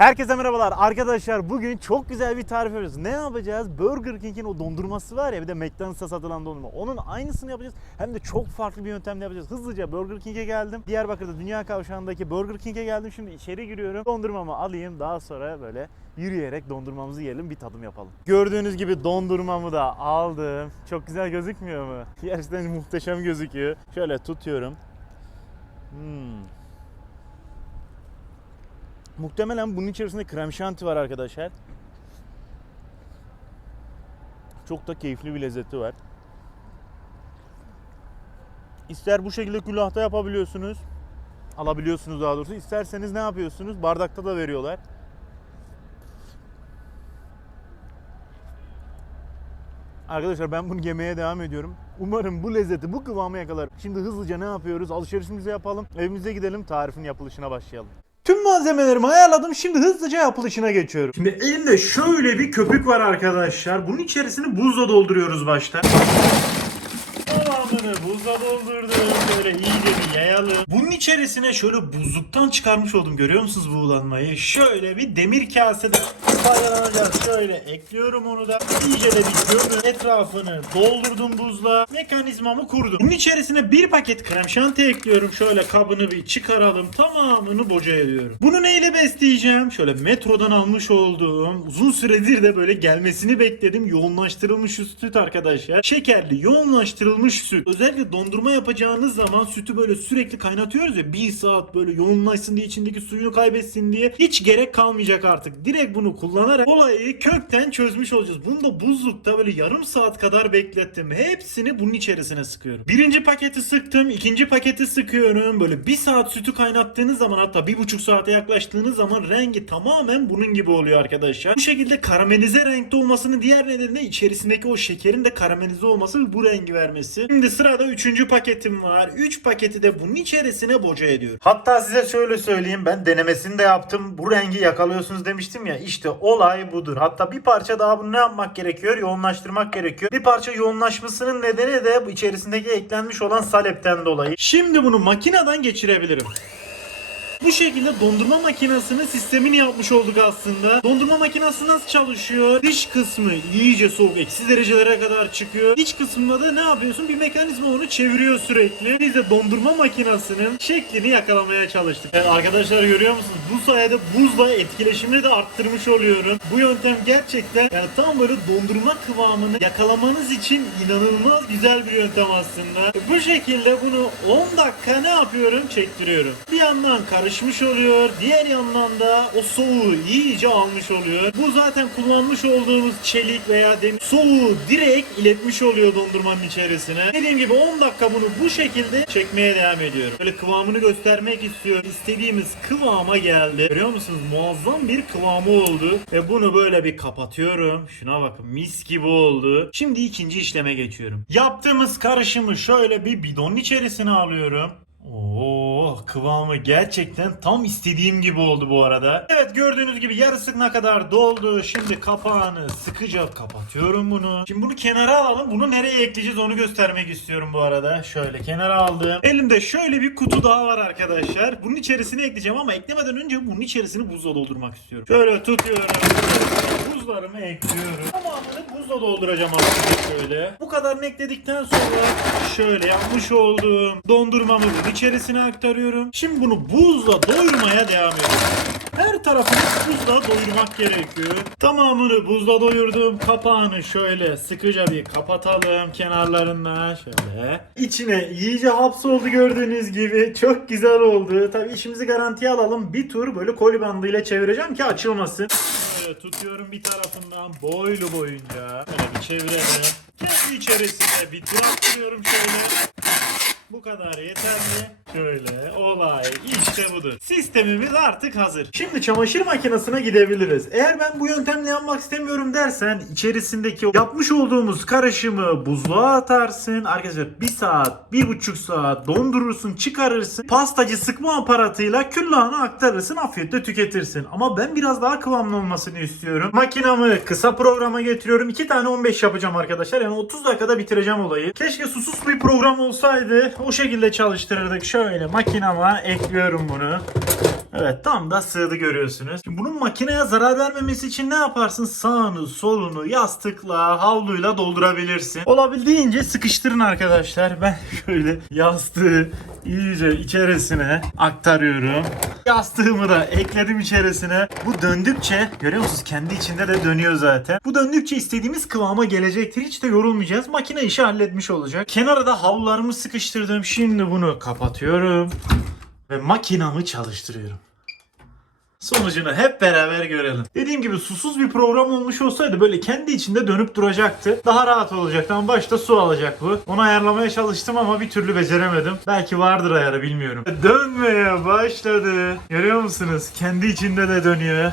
Herkese merhabalar arkadaşlar. Bugün çok güzel bir tarif yapacağız. Ne yapacağız? Burger King'in o dondurması var ya bir de McDonald's'a satılan dondurma. Onun aynısını yapacağız. Hem de çok farklı bir yöntemle yapacağız. Hızlıca Burger King'e geldim. Diyarbakır'da Dünya Kavşağı'ndaki Burger King'e geldim. Şimdi içeri giriyorum. Dondurmamı alayım. Daha sonra böyle yürüyerek dondurmamızı yiyelim. Bir tadım yapalım. Gördüğünüz gibi dondurmamı da aldım. Çok güzel gözükmüyor mu? Gerçekten muhteşem gözüküyor. Şöyle tutuyorum. Hmm. Muhtemelen bunun içerisinde krem şanti var arkadaşlar. Çok da keyifli bir lezzeti var. İster bu şekilde külahta yapabiliyorsunuz. Alabiliyorsunuz daha doğrusu. İsterseniz ne yapıyorsunuz? Bardakta da veriyorlar. Arkadaşlar ben bunu yemeye devam ediyorum. Umarım bu lezzeti, bu kıvamı yakalar. Şimdi hızlıca ne yapıyoruz? Alışverişimizi yapalım. Evimize gidelim. Tarifin yapılışına başlayalım. Tüm malzemelerimi ayarladım. Şimdi hızlıca yapılışına geçiyorum. Şimdi elimde şöyle bir köpük var arkadaşlar. Bunun içerisini buzla dolduruyoruz başta. Tamamını buzla doldurdum. Böyle iyice bir yayalım. Bunun içerisine şöyle buzluktan çıkarmış oldum. Görüyor musunuz buğulanmayı? Şöyle bir demir kasede faydalanacağız. Şöyle ekliyorum onu da. İyice de bir gömün etrafını doldurdum buzla. Mekanizmamı kurdum. Bunun içerisine bir paket krem şanti ekliyorum. Şöyle kabını bir çıkaralım. Tamamını boca ediyorum. Bunu neyle besleyeceğim? Şöyle metrodan almış olduğum uzun süredir de böyle gelmesini bekledim. Yoğunlaştırılmış süt arkadaşlar. Şekerli yoğunlaştırılmış süt. Özellikle dondurma yapacağınız zaman sütü böyle sürekli kaynatıyoruz ya. Bir saat böyle yoğunlaşsın diye içindeki suyunu kaybetsin diye. Hiç gerek kalmayacak artık. Direkt bunu kullanarak olayı kökten çözmüş olacağız. Bunu da buzlukta böyle yarım saat kadar beklettim. Hepsini bunun içerisine sıkıyorum. Birinci paketi sıktım. ikinci paketi sıkıyorum. Böyle bir saat sütü kaynattığınız zaman hatta bir buçuk saate yaklaştığınız zaman rengi tamamen bunun gibi oluyor arkadaşlar. Bu şekilde karamelize renkte olmasının diğer nedeni de içerisindeki o şekerin de karamelize olması ve bu rengi vermesi. Şimdi sırada üçüncü paketim var. Üç paketi de bunun içerisine boca ediyorum. Hatta size şöyle söyleyeyim ben denemesini de yaptım. Bu rengi yakalıyorsunuz demiştim ya. İşte olay budur. Hatta bir parça daha bunu ne yapmak gerekiyor? Yoğunlaştırmak gerekiyor. Bir parça yoğunlaşmasının nedeni de bu içerisindeki eklenmiş olan salepten dolayı. Şimdi bunu makineden geçirebilirim. Bu şekilde dondurma makinesinin sistemini yapmış olduk aslında. Dondurma makinesi nasıl çalışıyor? Dış kısmı iyice soğuk eksi derecelere kadar çıkıyor. İç kısmında da ne yapıyorsun? Bir mekanizma onu çeviriyor sürekli. Biz de dondurma makinesinin şeklini yakalamaya çalıştık. Evet, arkadaşlar görüyor musunuz? Bu sayede buzla etkileşimini de arttırmış oluyorum. Bu yöntem gerçekten yani tam böyle dondurma kıvamını yakalamanız için inanılmaz güzel bir yöntem aslında. Bu şekilde bunu 10 dakika ne yapıyorum? Çektiriyorum. Bir yandan karışmış oluyor. Diğer yandan da o soğuğu iyice almış oluyor. Bu zaten kullanmış olduğumuz çelik veya demir soğuğu direkt iletmiş oluyor dondurmanın içerisine. Dediğim gibi 10 dakika bunu bu şekilde çekmeye devam ediyorum. Böyle kıvamını göstermek istiyorum. İstediğimiz kıvama geldi. Görüyor musunuz? Muazzam bir kıvamı oldu. Ve bunu böyle bir kapatıyorum. Şuna bakın mis gibi oldu. Şimdi ikinci işleme geçiyorum. Yaptığımız karışımı şöyle bir bidonun içerisine alıyorum. Oo kıvamı gerçekten tam istediğim gibi oldu bu arada. Evet gördüğünüz gibi yarısına kadar doldu. Şimdi kapağını sıkıca kapatıyorum bunu. Şimdi bunu kenara alalım. Bunu nereye ekleyeceğiz onu göstermek istiyorum bu arada. Şöyle kenara aldım. Elimde şöyle bir kutu daha var arkadaşlar. Bunun içerisine ekleyeceğim ama eklemeden önce bunun içerisini buzla doldurmak istiyorum. Şöyle tutuyorum. Buzlarımı ekliyorum. Tamamını buzla dolduracağım aslında şöyle. Bu kadarını ekledikten sonra şöyle yapmış olduğum dondurmamı bunun içerisine aktarıyorum. Şimdi bunu buzla doyurmaya devam ediyorum. Her tarafını buzla doyurmak gerekiyor. Tamamını buzla doyurdum. Kapağını şöyle sıkıca bir kapatalım kenarlarından şöyle. İçine iyice hapsoldu gördüğünüz gibi. Çok güzel oldu. Tabii işimizi garantiye alalım. Bir tur böyle koli bandıyla çevireceğim ki açılmasın. Şöyle tutuyorum bir tarafından boylu boyunca. Böyle bir çevirelim. Kendi içerisinde bir tur attırıyorum şöyle. Bu kadar yeterli. Şöyle işte budur. Sistemimiz artık hazır. Şimdi çamaşır makinesine gidebiliriz. Eğer ben bu yöntemle yapmak istemiyorum dersen içerisindeki yapmış olduğumuz karışımı buzluğa atarsın. Arkadaşlar bir saat, bir buçuk saat dondurursun, çıkarırsın. Pastacı sıkma aparatıyla küllahına aktarırsın, afiyetle tüketirsin. Ama ben biraz daha kıvamlı olmasını istiyorum. Makinamı kısa programa getiriyorum. 2 tane 15 yapacağım arkadaşlar. Yani 30 dakikada bitireceğim olayı. Keşke susuz bir program olsaydı. O şekilde çalıştırırdık. Şöyle makinama ekliyorum bunu. Evet tam da sığdı görüyorsunuz. Şimdi bunun makineye zarar vermemesi için ne yaparsın? Sağını solunu yastıkla havluyla doldurabilirsin. Olabildiğince sıkıştırın arkadaşlar. Ben şöyle yastığı iyice içerisine aktarıyorum. Yastığımı da ekledim içerisine. Bu döndükçe görüyor musunuz? Kendi içinde de dönüyor zaten. Bu döndükçe istediğimiz kıvama gelecektir. Hiç de yorulmayacağız. Makine işi halletmiş olacak. Kenara da havlularımı sıkıştırdım. Şimdi bunu kapatıyorum. Ve makinamı çalıştırıyorum. Sonucunu hep beraber görelim. Dediğim gibi susuz bir program olmuş olsaydı böyle kendi içinde dönüp duracaktı. Daha rahat olacaktı ama başta su alacak bu. Onu ayarlamaya çalıştım ama bir türlü beceremedim. Belki vardır ayarı bilmiyorum. Dönmeye başladı. Görüyor musunuz? Kendi içinde de dönüyor.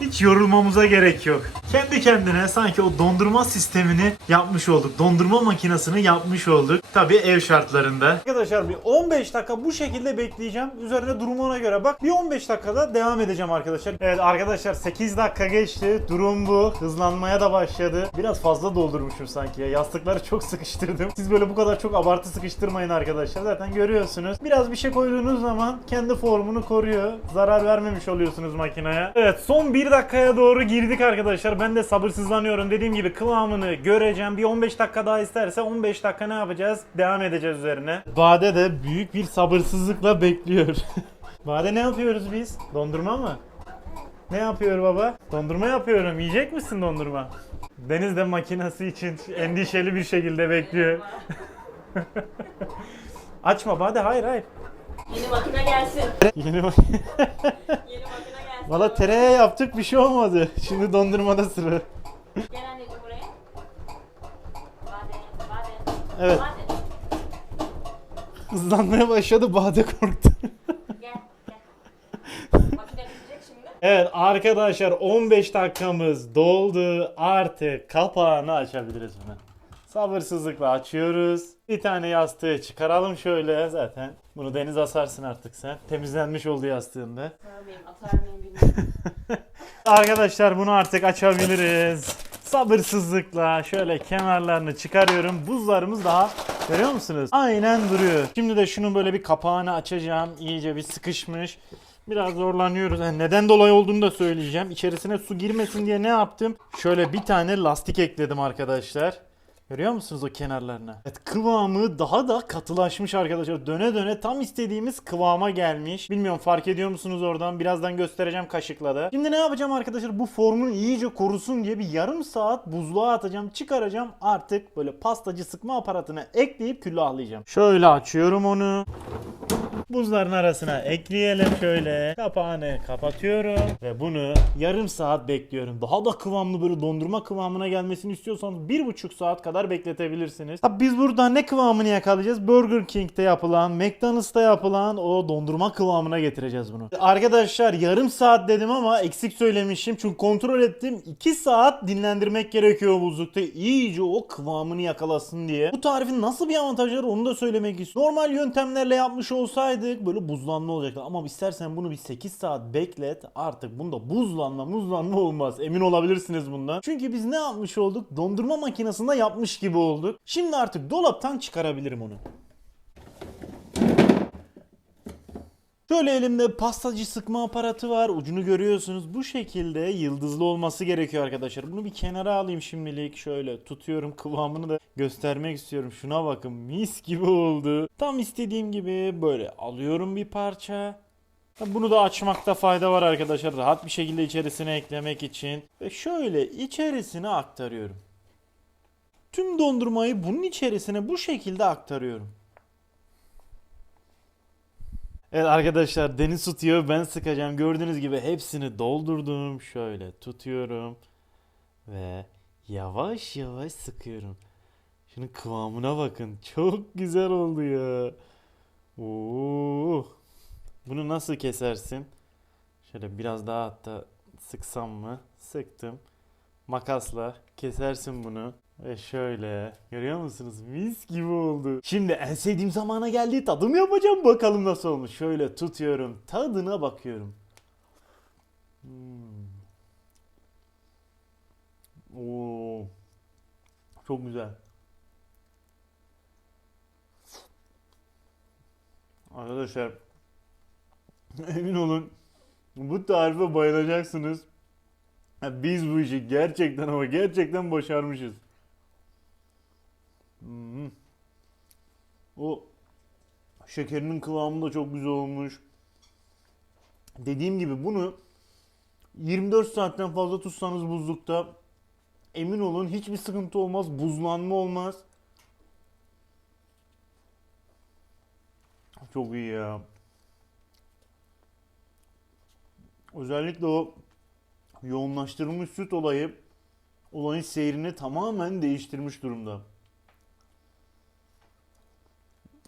Hiç yorulmamıza gerek yok. Kendi kendine sanki o dondurma sistemini yapmış olduk. Dondurma makinesini yapmış olduk. Tabii ev şartlarında. Arkadaşlar bir 15 dakika bu şekilde bekleyeceğim. Üzerine durumuna göre bak bir 15 dakikada devam edeceğim arkadaşlar. Evet arkadaşlar 8 dakika geçti. Durum bu. Hızlanmaya da başladı. Biraz fazla doldurmuşum sanki ya. Yastıkları çok sıkıştırdım. Siz böyle bu kadar çok abartı sıkıştırmayın arkadaşlar. Zaten görüyorsunuz. Biraz bir şey koyduğunuz zaman kendi formunu koruyor. Zarar vermemiş oluyorsunuz makineye. Evet son 1 dakikaya doğru girdik arkadaşlar. Ben de sabırsızlanıyorum. Dediğim gibi kıvamını göreceğim. Bir 15 dakika daha isterse 15 dakika ne yapacağız? Devam edeceğiz üzerine. Bade de büyük bir sabırsızlıkla bekliyor. Bade ne yapıyoruz biz? Dondurma mı? Ne yapıyor baba? Dondurma yapıyorum. Yiyecek misin dondurma? Deniz de makinesi için endişeli bir şekilde bekliyor. Açma Bade hayır hayır. Yeni makine gelsin. Yeni makine. Valla tereyağı yaptık bir şey olmadı. Şimdi dondurmada sıra. Gel anneciğim buraya. Bade, bade. Evet. Bade. Hızlanmaya başladı Bade korktu. Gel, gel. Makine bitecek şimdi. Evet arkadaşlar 15 dakikamız doldu. Artık kapağını açabiliriz bunu. Sabırsızlıkla açıyoruz. Bir tane yastığı çıkaralım şöyle zaten. Bunu deniz asarsın artık sen. Temizlenmiş oldu yastığında. Atar mıyım, atar mıyım bilmiyorum. Arkadaşlar bunu artık açabiliriz. Sabırsızlıkla şöyle kenarlarını çıkarıyorum. Buzlarımız daha görüyor musunuz? Aynen duruyor. Şimdi de şunun böyle bir kapağını açacağım. İyice bir sıkışmış. Biraz zorlanıyoruz. Yani neden dolayı olduğunu da söyleyeceğim. İçerisine su girmesin diye ne yaptım? Şöyle bir tane lastik ekledim arkadaşlar. Görüyor musunuz o kenarlarına? Evet kıvamı daha da katılaşmış arkadaşlar. Döne döne tam istediğimiz kıvama gelmiş. Bilmiyorum fark ediyor musunuz oradan? Birazdan göstereceğim kaşıkla da. Şimdi ne yapacağım arkadaşlar? Bu formunu iyice korusun diye bir yarım saat buzluğa atacağım. Çıkaracağım. Artık böyle pastacı sıkma aparatına ekleyip külahlayacağım. Şöyle açıyorum onu. Buzların arasına ekleyelim şöyle. Kapağını kapatıyorum ve bunu yarım saat bekliyorum. Daha da kıvamlı böyle dondurma kıvamına gelmesini istiyorsanız bir buçuk saat kadar bekletebilirsiniz. Tabi biz burada ne kıvamını yakalayacağız? Burger King'de yapılan, McDonald's'ta yapılan o dondurma kıvamına getireceğiz bunu. Arkadaşlar yarım saat dedim ama eksik söylemişim. Çünkü kontrol ettim. 2 saat dinlendirmek gerekiyor buzlukta. İyice o kıvamını yakalasın diye. Bu tarifin nasıl bir avantajı var onu da söylemek istiyorum. Normal yöntemlerle yapmış olsaydık böyle buzlanma olacaktı. Ama istersen bunu bir 8 saat beklet. Artık bunda buzlanma buzlanma olmaz. Emin olabilirsiniz bundan. Çünkü biz ne yapmış olduk? Dondurma makinesinde yapmış gibi olduk. Şimdi artık dolaptan çıkarabilirim onu. Şöyle elimde pastacı sıkma aparatı var. Ucunu görüyorsunuz. Bu şekilde yıldızlı olması gerekiyor arkadaşlar. Bunu bir kenara alayım şimdilik. Şöyle tutuyorum. Kıvamını da göstermek istiyorum. Şuna bakın. Mis gibi oldu. Tam istediğim gibi böyle alıyorum bir parça. Bunu da açmakta fayda var arkadaşlar. Rahat bir şekilde içerisine eklemek için. Ve şöyle içerisine aktarıyorum. Tüm dondurmayı bunun içerisine bu şekilde aktarıyorum. Evet arkadaşlar Deniz tutuyor ben sıkacağım. Gördüğünüz gibi hepsini doldurdum. Şöyle tutuyorum. Ve yavaş yavaş sıkıyorum. Şunun kıvamına bakın. Çok güzel oldu ya. Oo. Bunu nasıl kesersin? Şöyle biraz daha hatta sıksam mı? Sıktım. Makasla kesersin bunu. Ve şöyle görüyor musunuz? Mis gibi oldu. Şimdi en sevdiğim zamana geldi. Tadım yapacağım. Bakalım nasıl olmuş. Şöyle tutuyorum. Tadına bakıyorum. Hmm. Oo. Çok güzel. Arkadaşlar Emin olun bu tarife bayılacaksınız. Biz bu işi gerçekten ama gerçekten başarmışız. Hmm. O şekerinin kıvamı da çok güzel olmuş. Dediğim gibi bunu 24 saatten fazla tutsanız buzlukta emin olun hiçbir sıkıntı olmaz. Buzlanma olmaz. Çok iyi ya. Özellikle o yoğunlaştırılmış süt olayı olayın seyrini tamamen değiştirmiş durumda.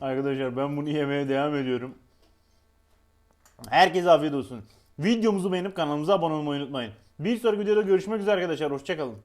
Arkadaşlar ben bunu yemeye devam ediyorum. Herkese afiyet olsun. Videomuzu beğenip kanalımıza abone olmayı unutmayın. Bir sonraki videoda görüşmek üzere arkadaşlar. Hoşçakalın.